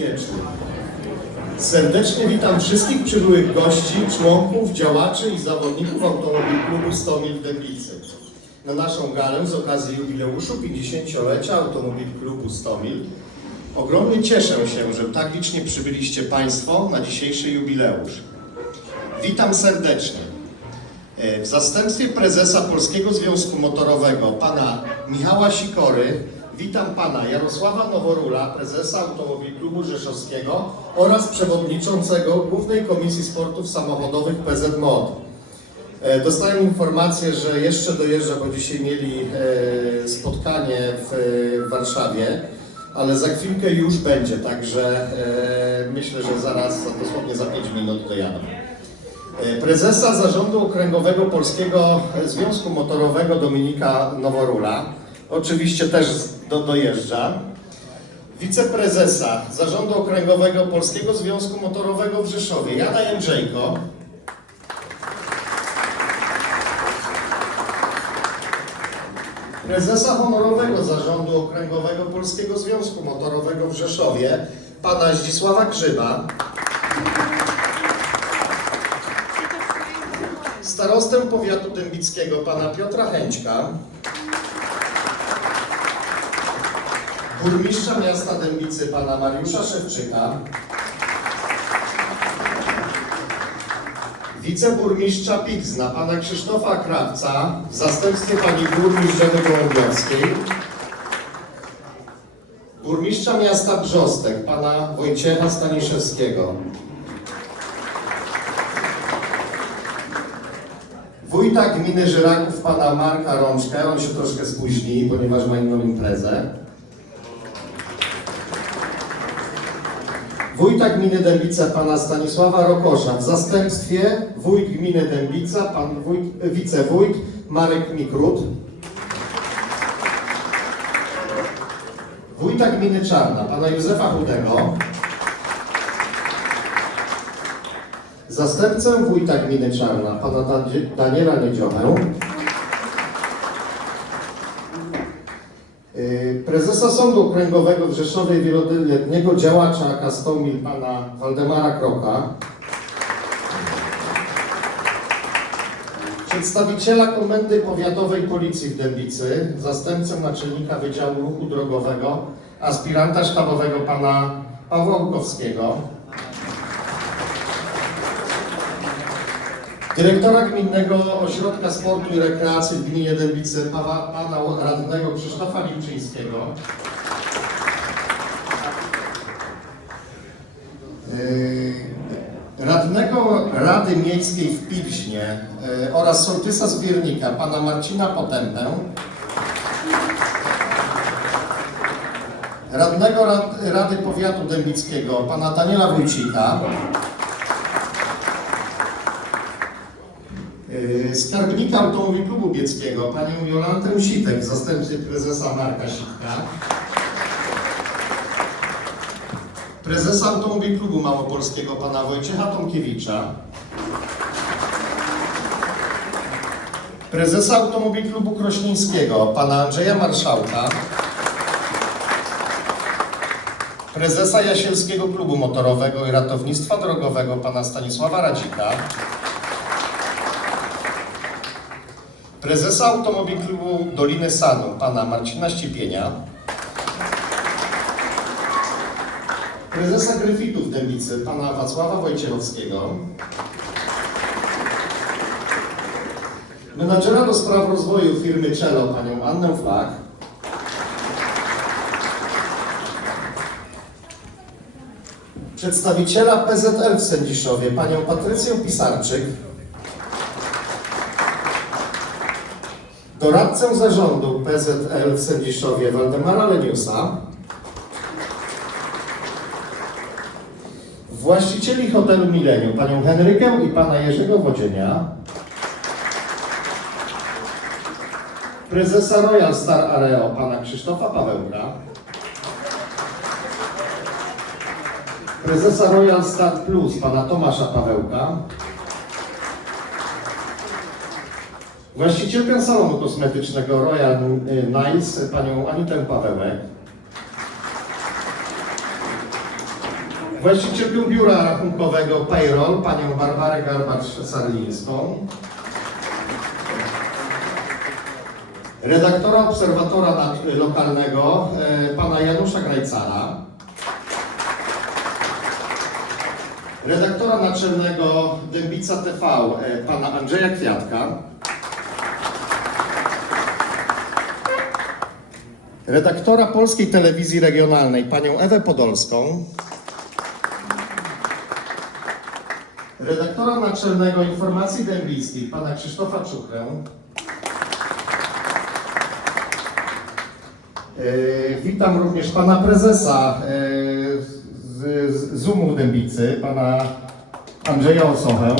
wieczór. Serdecznie witam wszystkich przybyłych gości, członków, działaczy i zawodników Automobil Klubu 100 Mil w Dębicy. Na naszą galę z okazji jubileuszu 50-lecia Automobil Klubu 100 Mil ogromnie cieszę się, że tak licznie przybyliście Państwo na dzisiejszy jubileusz. Witam serdecznie. E, W zastępstwie prezesa Polskiego Związku Motorowego, pana Michała Sikory, witam pana Jarosława Noworula, prezesa Automobil Klubu Rzeszowskiego oraz przewodniczącego Głównej Komisji Sportów Samochodowych PZ MOD. E, Dostałem informację, że jeszcze dojeżdża, bo dzisiaj mieli e, spotkanie w, w Warszawie, ale za chwilkę już będzie, także e, myślę, że zaraz, dosłownie za 5 minut dojadą. E, Prezesa Zarządu Okręgowego Polskiego Związku Motorowego Dominika Noworula, oczywiście też do, dojeżdża. Wiceprezesa Zarządu Okręgowego Polskiego Związku Motorowego w Rzeszowie, Jana Jędrzejko. Prezesa Honorowego Zarządu Okręgowego Polskiego Związku Motorowego w Rzeszowie, pana Zdzisława Grzyba. Starostę Powiatu Dębickiego pana Piotra Chęćka, burmistrza miasta Dębicy pana Mariusza Szewczyka, wiceburmistrza Pigzna pana Krzysztofa Krawca w zastępstwie pani burmistrz Żeny Gołębiowskiej, burmistrza miasta Brzostek pana Wojciecha Staniszewskiego, Wójta gminy Żyraków, pana Marka Rączkę, on się troszkę spóźni, ponieważ ma inną imprezę. Wójta gminy Dębica, pana Stanisława Rokosza, w zastępstwie wójt gminy Dębica, pan wójt, wicewójt Marek Mikrut. Wójta gminy Czarna, pana Józefa Chudego. Zastępcę wójta gminy Czarna, pana Dan- Daniela Niedziochę. Prezesa Sądu Okręgowego w Rzeszowie wieloletniego działacza Kastomil pana Waldemara Kroka. Przedstawiciela Komendy Powiatowej Policji w Dębicy, zastępcę naczelnika Wydziału Ruchu Drogowego, aspiranta sztabowego pana Pawła Łukowskiego. Dyrektora Gminnego Ośrodka Sportu i Rekreacji w gminie Dębicy, pana, radnego Krzysztofa Limczyńskiego. Yy, Radnego Rady Miejskiej w Pilźnie yy, oraz sołtysa z Wiernika, pana Marcina Potępę. Radnego Rad, Rady Powiatu Dębickiego, pana Daniela Wójcika. Skarbnika Automobil Klubu Bieckiego, panią Jolantę Sitek, zastępcy prezesa Marka Sitka. Prezesa Automobil Klubu Małopolskiego, pana Wojciecha Tomkiewicza. Prezesa Automobil Klubu Krośnieńskiego, pana Andrzeja Marszałka. Prezesa Jasielskiego Klubu Motorowego i Ratownictwa Drogowego, pana Stanisława Radzika. Prezesa Automobil Doliny Sanu, pana Marcina Ścipienia. Prezesa Gryfitów Dębicy, pana Wacława Wojciechowskiego. Menadżera do spraw rozwoju firmy Cello, panią Annę Flach. Przedstawiciela PZL w Sędziszowie, panią Patrycję Pisarczyk. Doradcę zarządu PZL w Sędziszowie Waldemara Leniusa, właścicieli hotelu Milenium, panią Henrykę i pana Jerzego Wodzienia, prezesa Royal Star Areo, pana Krzysztofa Pawełka, prezesa Royal Star Plus, pana Tomasza Pawełka, Właścicielkę salonu kosmetycznego Royal y, Niles, panią Anitę Pawełek. Właścicielkę biura rachunkowego Payroll, panią Barbarę Garbacz-Sarlińską. Redaktora obserwatora na- lokalnego, e, pana Janusza Grajcara. Redaktora naczelnego Dębica TV, pana Andrzeja Kwiatka. Redaktora Polskiej Telewizji Regionalnej, panią Ewę Podolską. Redaktora naczelnego Informacji Dębickiej, pana Krzysztofa Czukrę. E, Witam również pana prezesa e, z, z Zumu Dębicy, pana Andrzeja Osochę.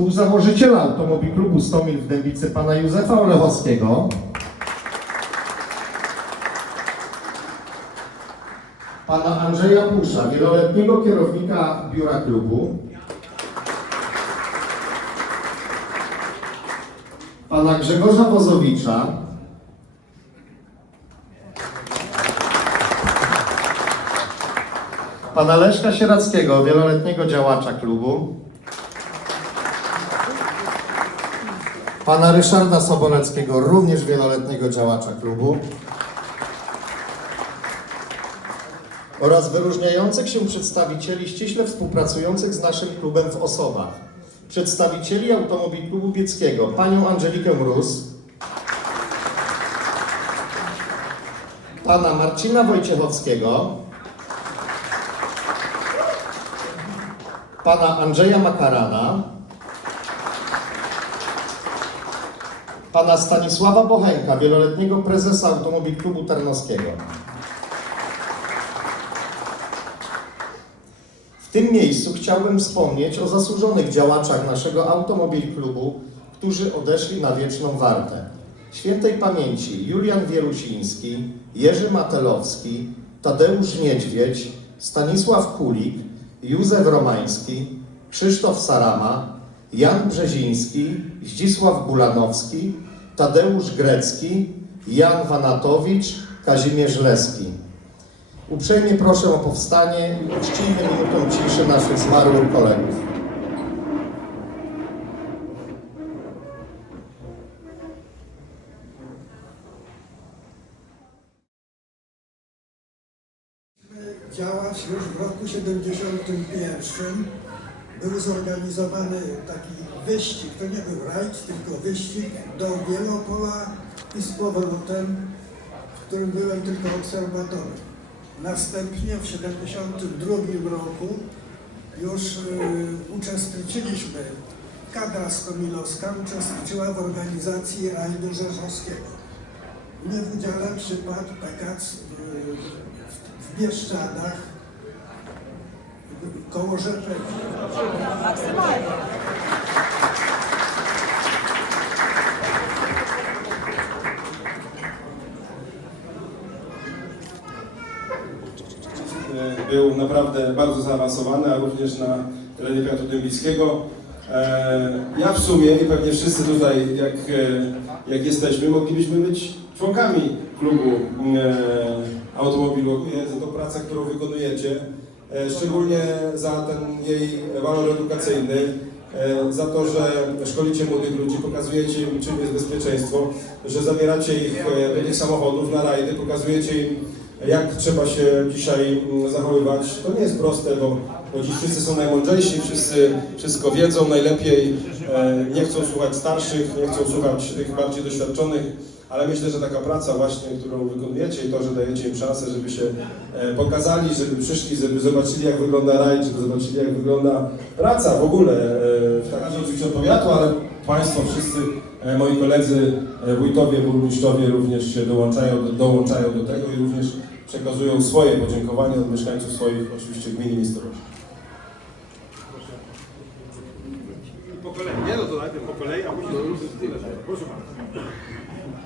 Współzałożyciela Automobil Klubu Stomil w Dębicy, pana Józefa Olechowskiego. Pana Andrzeja Pusza, wieloletniego kierownika biura klubu. Pana Grzegorza Wozowicza. Pana Leszka Sierackiego, wieloletniego działacza klubu. Pana Ryszarda Soboleckiego, również wieloletniego działacza klubu. Oraz wyróżniających się przedstawicieli ściśle współpracujących z naszym klubem w osobach. Przedstawicieli Automobil Klubu Bieckiego, panią Angelikę Mróz, pana Marcina Wojciechowskiego, pana Andrzeja Makarana, pana Stanisława Bochenka, wieloletniego prezesa Automobil Klubu Tarnowskiego. W tym miejscu chciałbym wspomnieć o zasłużonych działaczach naszego Automobil Klubu, którzy odeszli na wieczną wartę. Świętej pamięci Julian Wierusiński, Jerzy Matelowski, Tadeusz Niedźwiedź, Stanisław Kulik, Józef Romański, Krzysztof Sarama, Jan Brzeziński, Zdzisław Bulanowski, Tadeusz Grecki, Jan Wanatowicz, Kazimierz Leski. Uprzejmie proszę o powstanie i uczcijmy minutą ciszy naszych zmarłych kolegów. działać już w roku 71. Był zorganizowany taki wyścig, to nie był rajd, tylko wyścig do Wielopola i z powrotem, w którym byłem tylko obserwatorem. Następnie w 72 roku już y, uczestniczyliśmy, kadra stomilowska uczestniczyła w organizacji rajdu rzeszowskiego. Mnie w udziale przypadł PKC w, w, w Bieszczadach koło Rzeczenia. był naprawdę bardzo zaawansowany, a również na terenie powiatu dębickiego. E, Ja w sumie i pewnie wszyscy tutaj, jak, e, jak jesteśmy, moglibyśmy być członkami klubu e, automobilu za tą pracę, którą wykonujecie, szczególnie za ten jej walor edukacyjny, e, za to, że szkolicie młodych ludzi, pokazujecie im, czym jest bezpieczeństwo, że zabieracie ich e, do tych samochodów na rajdy, pokazujecie im, jak trzeba się dzisiaj mm, zachowywać. To nie jest proste, bo, bo dziś wszyscy są najmądrzejsi, wszyscy wszystko wiedzą najlepiej, e, nie chcą słuchać starszych, nie chcą słuchać tych bardziej doświadczonych, ale myślę, że taka praca właśnie, którą wykonujecie i to, że dajecie im szansę, żeby się e, pokazali, żeby przyszli, żeby zobaczyli jak wygląda rajd, żeby zobaczyli jak wygląda praca w ogóle e, w takim oczywiście od powiatu, ale Państwo wszyscy, e, moi koledzy, wójtowie, burmistrzowie również się dołączają, do- dołączają do tego i również przekazują swoje podziękowania od mieszkańców swoich oczywiście gmin i miejscowości. Po kolei, nie no to najpierw po kolei, a później tyle. Proszę bardzo.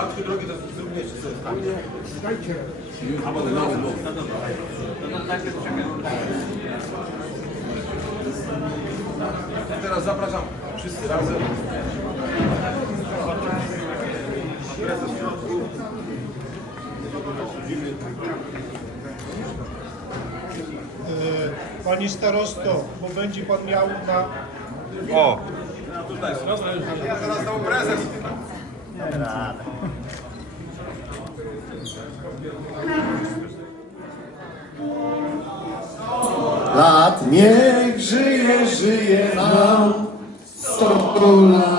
Bartku drogi, to zróbmy jeszcze sobie wspólnie. A potem nowy, nowy. No dobra. I teraz zapraszam wszyscy razem. Prezes w środku. Panie starosto, bo będzie pan miał na O! Tutaj, ja teraz dam prezes. Lat niech żyje, żyje nam sto lat.